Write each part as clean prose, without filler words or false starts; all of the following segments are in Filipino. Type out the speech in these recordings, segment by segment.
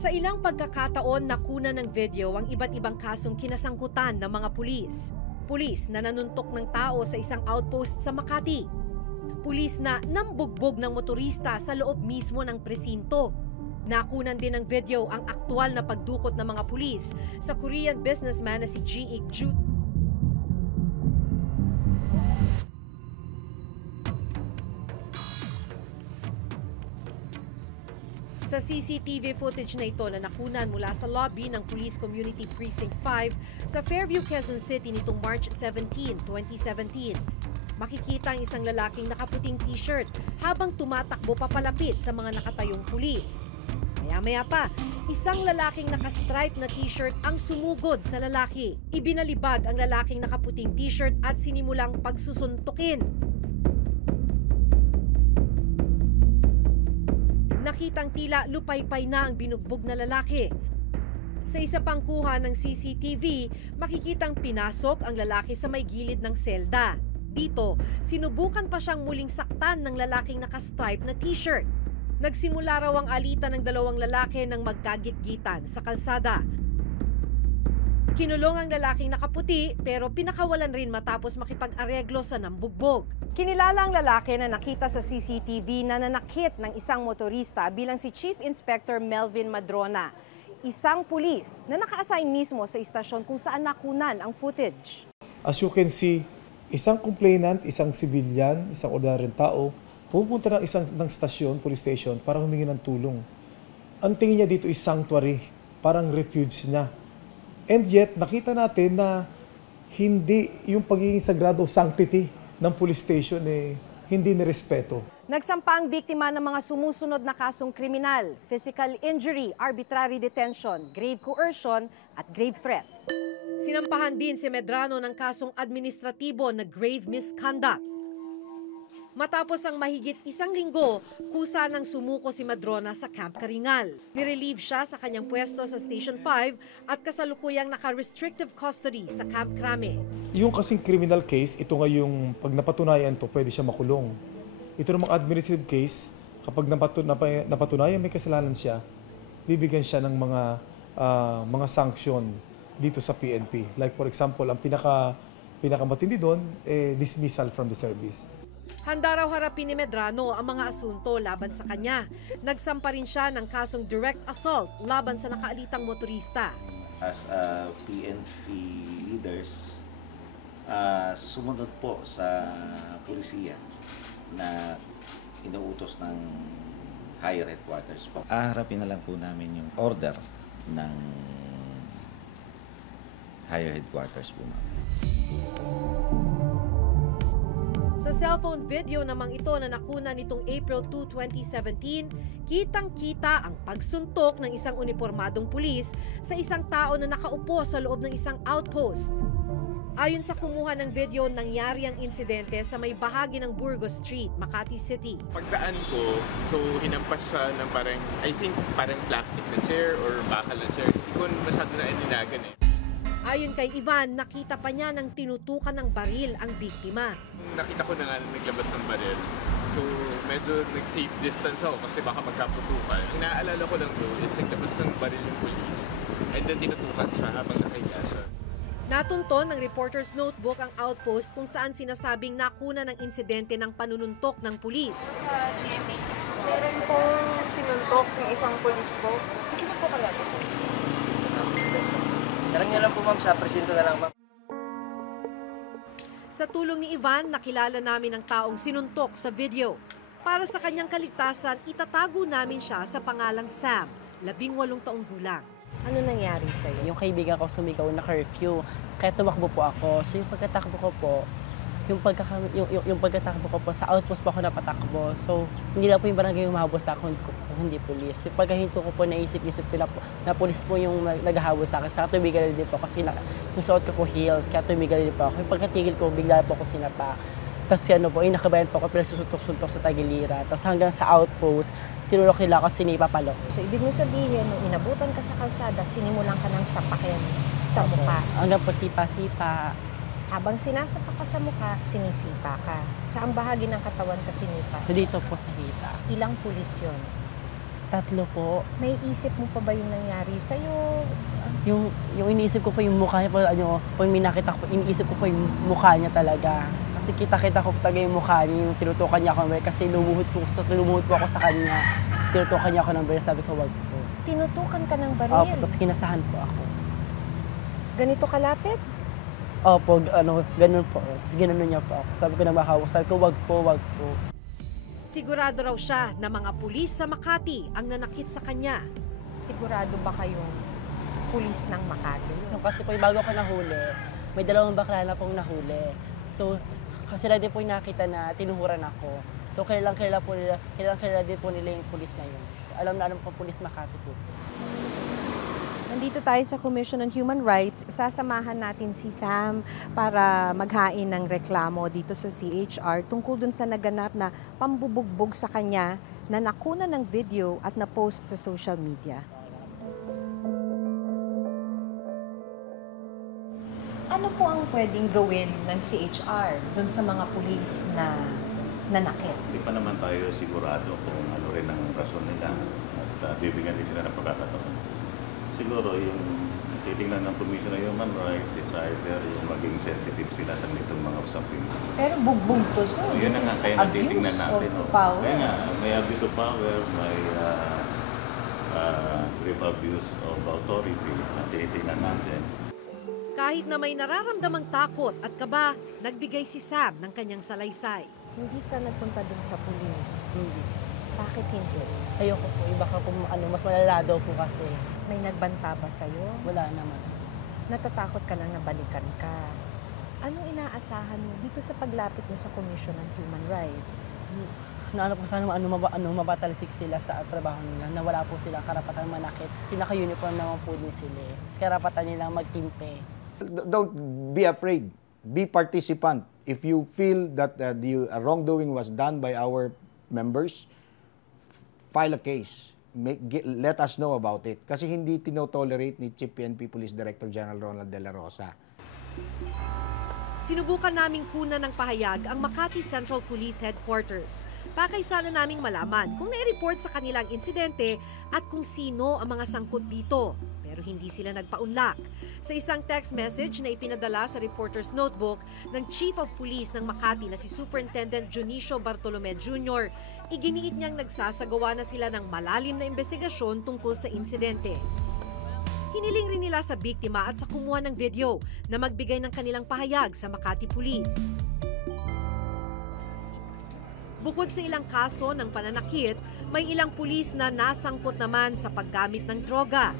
Sa ilang pagkakataon, nakuna ng video ang iba't ibang kasong kinasangkutan ng mga pulis. Pulis na nanuntok ng tao sa isang outpost sa Makati. Pulis na nambugbog ng motorista sa loob mismo ng presinto. Nakunan din ng video ang aktwal na pagdukot ng mga pulis sa Korean businessman na si Ji Ik-ju. Sa CCTV footage na ito na nakunan mula sa lobby ng Police Community Precinct 5 sa Fairview, Quezon City nitong March 17, 2017. Makikita ang isang lalaking nakaputing t-shirt habang tumatakbo papalapit sa mga nakatayong pulis. Maya-maya pa, isang lalaking nakastripe na t-shirt ang sumugod sa lalaki. Ibinalibag ang lalaking nakaputing t-shirt at sinimulang pagsusuntukin. Nakitang tila lupaypay na ang binugbog na lalaki. Sa isa pang kuha ng CCTV, makikitang pinasok ang lalaki sa may gilid ng selda. Dito, sinubukan pa siyang muling saktan ng lalaking nakastripe na t-shirt. Nagsimula raw ang alitan ng dalawang lalaki nang magkagit-gitan sa kalsada. Kinulong ang lalaking nakaputi pero pinakawalan rin matapos makipag-areglo sa nambugbog. Kinilala ang lalaki na nakita sa CCTV na nanakit ng isang motorista bilang si Chief Inspector Melvin Madrona, isang pulis na naka-assign mismo sa istasyon kung saan nakunan ang footage. As you can see, isang complainant, isang civilian, isang ordinaryong tao, pupunta ng stasyon, police station, para humingi ng tulong. Ang tingin niya dito is sanctuary, parang refuge niya. And yet, nakita natin na hindi yung pagiging sagrado sanctity ng police station hindi nirespeto. Nagsampa ang biktima ng mga sumusunod na kasong kriminal, physical injury, arbitrary detention, grave coercion at grave threat. Sinampahan din si Medrano ng kasong administratibo na grave misconduct. Matapos ang mahigit isang linggo, kusa nang sumuko si Madrona sa Camp Karingal. Nirelieve siya sa kanyang pwesto sa Station 5 at kasalukuyang naka-restrictive custody sa Camp Crame. Yung kasing criminal case, ito nga yung pag napatunayan to, pwede siya makulong. Ito namang administrative case, kapag napatunayan may kasalanan siya, bibigyan siya ng mga sanction dito sa PNP. Like for example, ang pinakamatindi doon, dismissal from the service. Handa raw harapin ni Medrano ang mga asunto laban sa kanya. Nagsampa rin siya ng kasong direct assault laban sa nakaalitang motorista. As PNP leaders, sumunod po sa pulisiya na inuutos ng higher headquarters po. Harapin na lang po namin yung order ng higher headquarters po. Sa cellphone video namang ito na nakuna nitong April 2, 2017, kitang-kita ang pagsuntok ng isang unipormadong pulis sa isang tao na nakaupo sa loob ng isang outpost. Ayon sa kumuha ng video, nangyari ang insidente sa may bahagi ng Burgos Street, Makati City. Pagdaan ko, so hinampas siya ng parang plastic na chair or bakal na chair. Hindi ko masyado na ininagan eh. Ayon kay Ivan, nakita pa niya nang tinutukan ng baril ang biktima. Nakita ko na nga naglabas ng baril. So medyo nag-safe distance ako kasi baka magkaputukan. Ang naaalala ko lang doon is naglabas ng baril yung police and then tinutukan siya habang nakahiga siya. Natunton ng reporter's notebook ang outpost kung saan sinasabing nakuna ng insidente ng panununtok ng pulis. Sa GMA, meron pong sinuntok ng isang pulis po. Sino po kaya ito? Tarang niya lang po ma'am, sa presinto na lang ma'am. Sa tulong ni Ivan, nakilala namin ang taong sinuntok sa video. Para sa kanyang kaligtasan, itatago namin siya sa pangalang Sam, 18 taong gulang. Ano nangyari sa'yo? Yung kaibigan ko sumigaw na curfew, kaya tumakbo po ako. So yung pagkatakbo ko po, yung pagkatakbo ko po, sa outpost po ako napatakbo. So hindi na po yung barangay humahabol sa akin kung hindi pulis. Yung pagkahinto ko po, naisip-isip ko na pulis po yung naghahabol sa akin. Sa tumigal din po kasi yung suot ko po heels, kaya tumigal din po ako. Yung pagkatigil ko, bigla po ako sinapa. Tapos nakabayan po ako, pero susuntok-suntok sa tagilira. Tapos hanggang sa outpost, tinulok nila ako at sinipa palo. So ibig mo sabihin, nung inabutan ka sa kalsada, sinimulan ka ng sapakin sa mukha. Hanggang po sipa-sipa. Habang sinasapak ka sa mukha, sinisipa ka. Saan bahagi ng katawan ka sinipa? Dito po sa hita. Ilang pulis yun? 3 po. May isip mo pa ba yung nangyari sa'yo? Yung iniisip ko po yung mukha niya, pag may nakita ko, iniisip ko po yung mukha niya talaga. Kasi kita-kita ko talaga yung mukha niya, yung tinutukan niya ako ng baril. Kasi lumuhod po ako sa kanya. Tinutukan niya ako ng baril, sabi ko, wag po. Tinutukan ka ng baril? Opo, tapos kinasahan po ako. Ganito kalapit? Opo, ganun po. Tapos ginanon niya po ako. Sabi ko na makahawak, sabi ko, wag po, wag po. Sigurado raw siya na mga pulis sa Makati ang nanakit sa kanya. Sigurado ba kayong pulis ng Makati? Kasi po, bago ako nahuli, may 2 bakla na pong nahuli. So, kasi sila din po yung nakita na tinuhuran ako. So, kailangan din po nila yung pulis na yun. So, alam po pulis Makati po. Nandito tayo sa Commission on Human Rights. Sasamahan natin si Sam para maghain ng reklamo dito sa CHR tungkol dun sa naganap na pambubugbog sa kanya na nakuna ng video at na-post sa social media. Ano po ang pwedeng gawin ng CHR dun sa mga pulis na nanakit? Hindi pa naman tayo sigurado kung ano rin ang rason nila at bibigyan din sila ng pagkakataon. Siguro yung titingnan ng Commission on Human Rights is either yung maging sensitive sila sa nitong mga usapin. Pero bugbog to, so Yun this na nga, is kaya abuse natin, of power. Kaya nga, may abuse of power, may grave abuse of authority na tinitingnan natin. Kahit na may nararamdamang takot at kaba, nagbigay si Sam ng kanyang salaysay. Hindi ka nagpunta dun sa pulis. Hindi. Bakit hindi? Ayoko po, iba ka po, mas malala daw po kasi. May nagbanta ba sa'yo? Wala naman. Natatakot ka lang na balikan ka. Anong inaasahan mo dito sa paglapit mo sa Commission on Human Rights? Na po sana mabatalisik sila sa trabaho nila, na wala po silang karapatan manakit. Kasi naka-uniform naman po din sila. Kasi karapatan nilang magtimpe. Don't be afraid. Be participant. If you feel that the wrongdoing was done by our members, file a case. Let us know about it. Kasi hindi tinotolerate ni Chief PNP Police Director General Ronald De La Rosa. Sinubukan naming kunan ng pahayag ang Makati Central Police Headquarters. Pakay sana naming malaman kung nai-report sa kanilang insidente at kung sino ang mga sangkot dito. Pero hindi sila nagpaunlak. Sa isang text message na ipinadala sa reporter's notebook ng Chief of Police ng Makati na si Superintendent Junicio Bartolome Jr., iginiit niyang nagsasagawa na sila ng malalim na investigasyon tungkol sa insidente. Hiniling rin nila sa biktima at sa kumuha ng video na magbigay ng kanilang pahayag sa Makati Police. Bukod sa ilang kaso ng pananakit, may ilang pulis na nasangkot naman sa paggamit ng droga.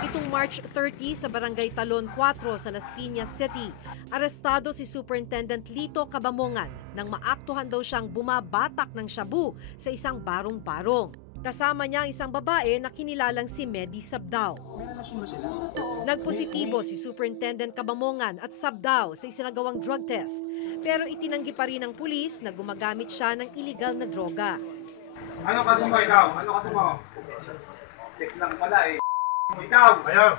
Itong March 30 sa Barangay Talon 4 sa Las Piñas City, arestado si Superintendent Lito Cabamongan nang maaktuhan daw siyang bumabatak ng shabu sa isang barong-barong. Kasama niya ang isang babae na kinilalang si Medi Sabdao. Nagpositibo si Superintendent Cabamongan at Sabdao sa isinagawang drug test, pero itinanggi pa rin ng pulis na gumagamit siya ng illegal na droga. Ano kasi mo ikaw? Ano kasi mo? Tek lang pala eh. Ikaw! Mayor!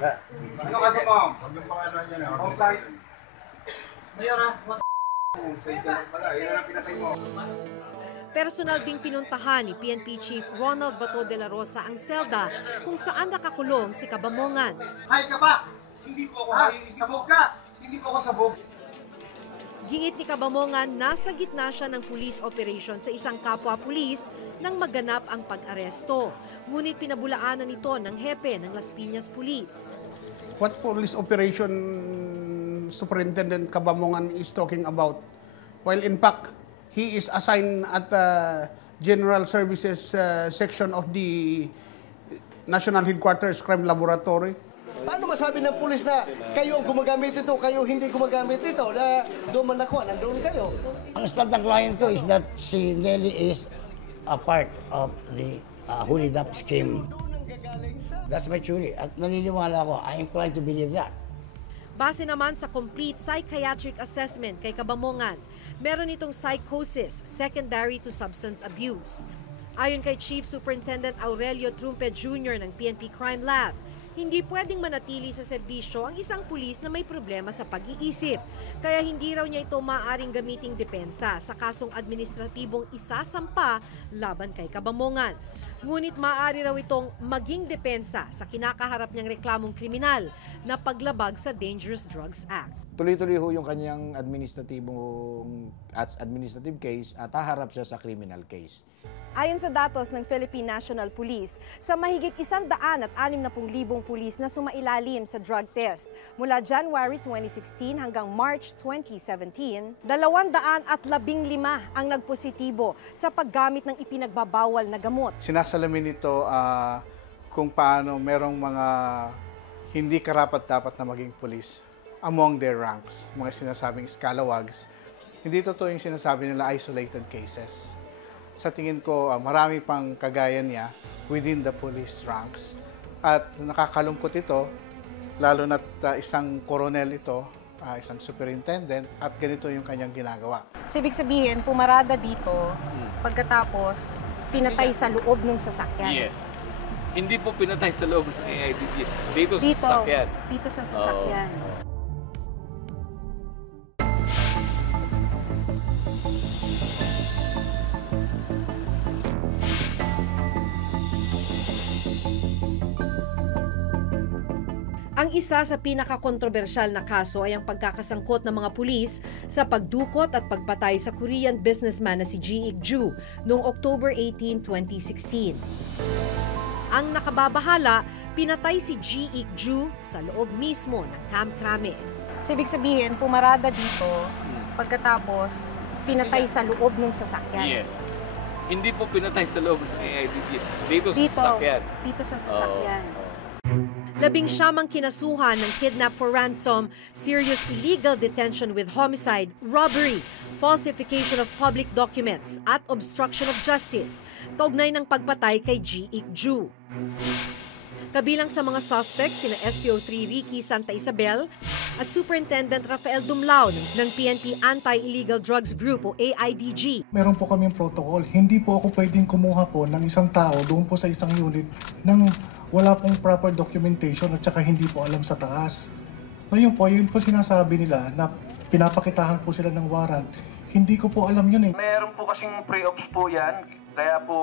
Ano kasi mo? Huwag yung pangalan niya na. Homicide. Mayor ah! Homicide ka lang pala. Yan ang pinatay mo. Personal ding pinuntahan ni PNP Chief Ronald Bato de la Rosa ang selda kung saan nakakulong si Cabamongan. Hay ka ba? Hindi po ako sabog ka! Hindi po ako sabog. Giit ni Cabamongan, nasa gitna siya ng police operation sa isang kapwa-pulis nang maganap ang pag-aresto. Ngunit pinabulaanan nito ng hepe ng Las Piñas Police. What police operation Superintendent Cabamongan is talking about? While in fact, he is assigned at the General Services section of the National Headquarters Crime Laboratory. Paano masabi ng pulis na kayo ang gumagamit ito, kayo hindi gumagamit ito, na doon man ako, nandoon kayo? Ang stand ng client ko is that si Nelly is a part of the Hulid Up scheme. That's my theory. At naniniwala ko, I'm inclined to believe that. Base naman sa complete psychiatric assessment kay Cabamongan, meron itong psychosis secondary to substance abuse. Ayon kay Chief Superintendent Aurelio Trumpe Jr. ng PNP Crime Lab, hindi pwedeng manatili sa serbisyo ang isang pulis na may problema sa pag-iisip. Kaya hindi raw niya ito maaaring gamiting depensa sa kasong administratibong isasampa laban kay Cabamongan. Ngunit maaari raw itong maging depensa sa kinakaharap niyang reklamong kriminal na paglabag sa Dangerous Drugs Act. Tuloy-tuloy ho yung kanyang administrative case at haharap siya sa criminal case. Ayon sa datos ng Philippine National Police, sa mahigit 160,000 pulis na sumailalim sa drug test mula January 2016 hanggang March 2017, 215 ang nagpositibo sa paggamit ng ipinagbabawal na gamot. Sinasalamin ito kung paano merong mga hindi karapat-dapat na maging pulis among their ranks, mga sinasabing scalawags. Hindi totoo yung sinasabi nila isolated cases. Sa tingin ko, marami pang kagaya niya within the police ranks. At nakakalungkot ito, lalo na't isang koronel ito, isang superintendent, at ganito yung kanyang ginagawa. So, ibig sabihin, pumarada dito, pagkatapos, pinatay sa loob ng sasakyan. Yes. Hindi po pinatay sa loob ng AIDGs. Dito sa sasakyan. Dito sa sasakyan. Ang isa sa pinakakontrobersyal na kaso ay ang pagkakasangkot ng mga pulis sa pagdukot at pagpatay sa Korean businessman na si Ji Ik-ju noong October 18, 2016. Ang nakababahala, pinatay si Ji Ik-ju sa loob mismo ng Camp Crame. So, ibig sabihin, pumarada dito, pagkatapos, pinatay sa loob ng sasakyan. Yes. Hindi po pinatay sa loob ng AIDGs. Dito sa sasakyan. Dito sa sasakyan. 19 ang kinasuhan ng kidnap for ransom, serious illegal detention with homicide, robbery, falsification of public documents at obstruction of justice, kaugnay ng pagpatay kay Ji Ik-ju. Kabilang sa mga suspects sina SPO3 Ricky Santa Isabel at Superintendent Rafael Dumlao ng PNP Anti-Illegal Drugs Group o AIDG. Meron po kaming protocol. Hindi po ako pwedeng kumuha po ng isang tao doon po sa isang unit ng wala pong proper documentation at saka hindi po alam sa taas. Ngayon po, yun po sinasabi nila na pinapakitahan po sila ng warrant. Hindi ko po alam yun eh. Meron po kasing pre-ops po yan, kaya po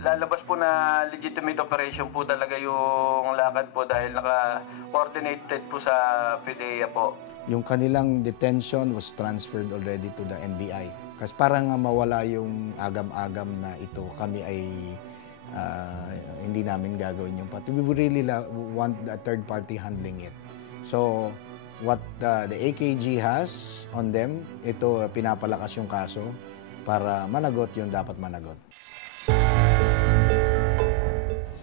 lalabas po na legitimate operation po talaga yung lakad po dahil naka-coordinated po sa PDEA po. Yung kanilang detention was transferred already to the NBI. Kasi parang mawala yung agam-agam na ito, kami ay hindi namin gagawin yung part. We really want the third party handling it. So, what the AKG has on them, ito pinapalakas yung kaso para managot yung dapat managot.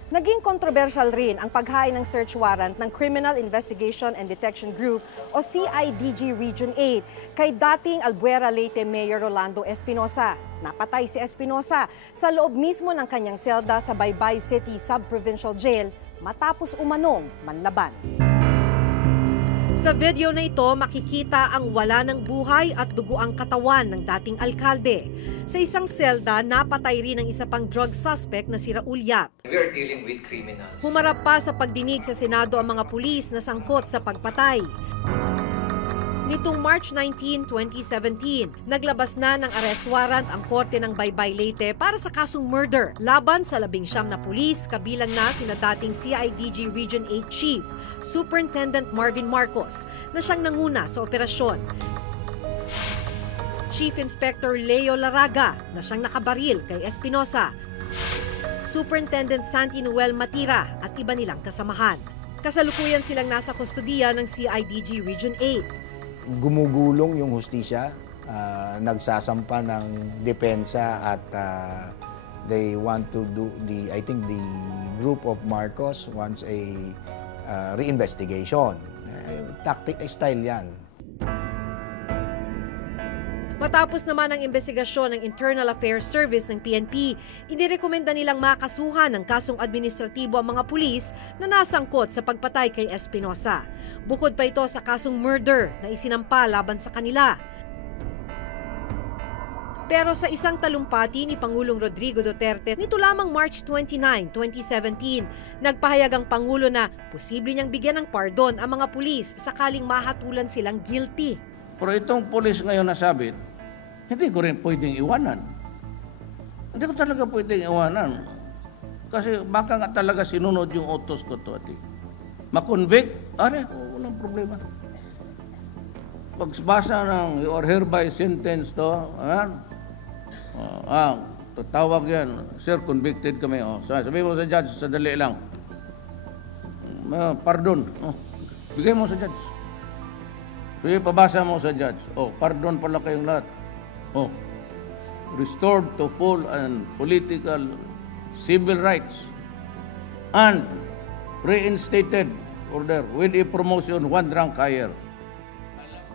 Naging kontrobersyal rin ang paghain ng search warrant ng Criminal Investigation and Detection Group o CIDG Region 8 kay dating Albuera Leyte Mayor Rolando Espinosa. Napatay si Espinosa sa loob mismo ng kanyang selda sa Baybay City Sub-Provincial Jail matapos umanong manlaban. Sa video na ito, makikita ang wala ng buhay at dugo ang katawan ng dating alkalde. Sa isang selda, napatay rin ang isa pang drug suspect na si Raul Yap. We are dealing with criminals. Humarap pa sa pagdinig sa Senado ang mga pulis na sangkot sa pagpatay. Nitong March 19, 2017, naglabas na ng arrest warrant ang korte ng Baybay Leyte para sa kasong murder laban sa 19 na pulis, kabilang na sina dating CIDG Region 8 Chief, Superintendent Marvin Marcos, na siyang nanguna sa operasyon. Chief Inspector Leo Laraga, na siyang nakabaril kay Espinosa, Superintendent Santi Noel Matira at iba nilang kasamahan. Kasalukuyan silang nasa kustodiya ng CIDG Region 8. Gumugulong yung hustisya, nagsasampa ng depensa at they want to do I think the group of Marcos wants a reinvestigation. Tactic style yan. Matapos naman ang investigasyon ng Internal Affairs Service ng PNP, inirekomenda nilang makasuhan ng kasong administratibo ang mga pulis na nasangkot sa pagpatay kay Espinosa. Bukod pa ito sa kasong murder na isinampa laban sa kanila. Pero sa isang talumpati ni Pangulong Rodrigo Duterte, nito lamang March 29, 2017, nagpahayag ang Pangulo na posible niyang bigyan ng pardon ang mga pulis sakaling mahatulan silang guilty. Pero itong pulis ngayon nasabit, hindi ko rin pwedeng iwanan. Hindi ko talaga pwedeng iwanan. Kasi baka nga talaga sinunod yung utos ko to, ati. Ma-convict, walang problema. Pagbasa ng you are hereby sentenced to, tatawag yan, sir, convicted kami. Sabi mo sa judge, sadali lang. Pardon. Bigay mo sa judge. Sige, pabasa mo sa judge. Pardon pala kayong lahat. Restored to full and political civil rights and reinstated order with a promotion 1 rank higher.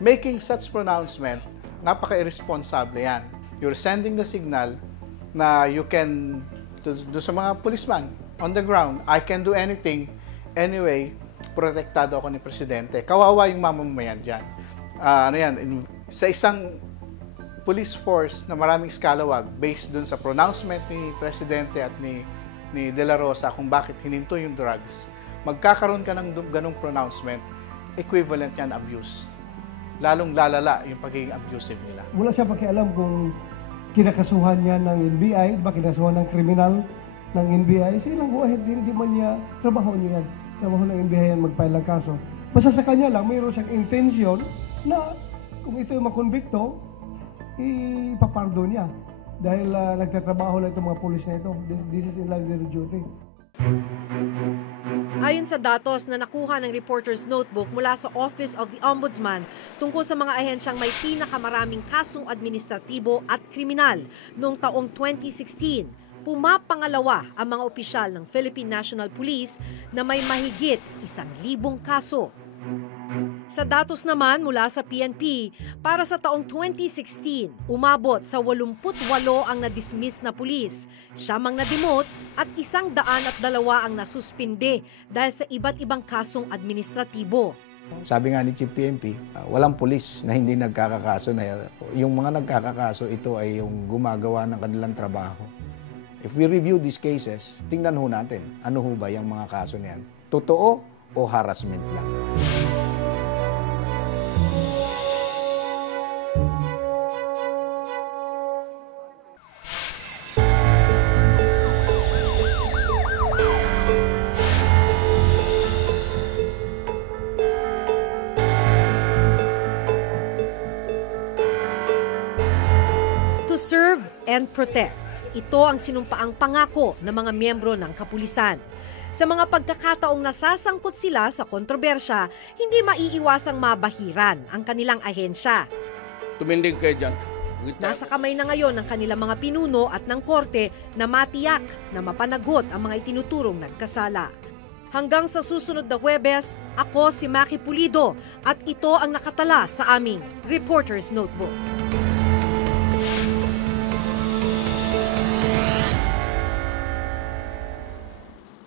Making such pronouncement, napaka-irresponsible yan. You're sending the signal na you can, do sa mga policeman on the ground, I can do anything. Anyway, protektado ako ni Presidente. Kawawa yung mamamayan dyan. Sa isang police force na maraming skalawag based dun sa pronouncement ni Presidente at ni De La Rosa kung bakit hininto yung drugs, magkakaroon ka ng ganong pronouncement, equivalent yan abuse. Lalong lalala yung pagiging abusive nila. Wala siya pakialam kung kinakasuhan niya ng NBI, kinakasuhan ng kriminal ng NBI. Sige lang, go ahead, hindi man niya, trabaho niya yan. Trabaho ng NBI yan, mag-file ng kaso. Basta sa kanya lang, mayroon siyang intensyon na kung ito yung makonbikto, ipapardo niya. Dahil nagtatrabaho lang itong mga pulis na ito. This is in line with their duty. Ayon sa datos na nakuha ng reporter's notebook mula sa Office of the Ombudsman tungkol sa mga ahensyang may pinakamaraming kasong administratibo at kriminal noong taong 2016, pumapangalawa ang mga opisyal ng Philippine National Police na may mahigit 1,000 kaso. Sa datos naman mula sa PNP, para sa taong 2016, umabot sa 88 ang na-dismiss na pulis, 9 ang na-demote at 102 ang nasuspinde dahil sa iba't ibang kasong administratibo. Sabi nga ni Chief PNP, walang pulis na hindi nagkakakaso. Yung mga nagkakakaso, ito ay yung gumagawa ng kanilang trabaho. If we review these cases, tingnan ho natin, ano ho ba yung mga kaso niyan? Totoo o harassment lang? To serve and protect. Ito ang sinumpaang pangako ng mga miyembro ng kapulisan. Sa mga pagkakataong nasasangkot sila sa kontrobersya, hindi maiiwasang mabahiran ang kanilang ahensya. Tumindig kayo dyan. Nasa kamay na ngayon ng kanilang mga pinuno at ng korte na matiyak na mapanagot ang mga itinuturong nagkasala. Hanggang sa susunod na Huwebes, ako si Maki Pulido at ito ang nakatala sa aming Reporter's Notebook.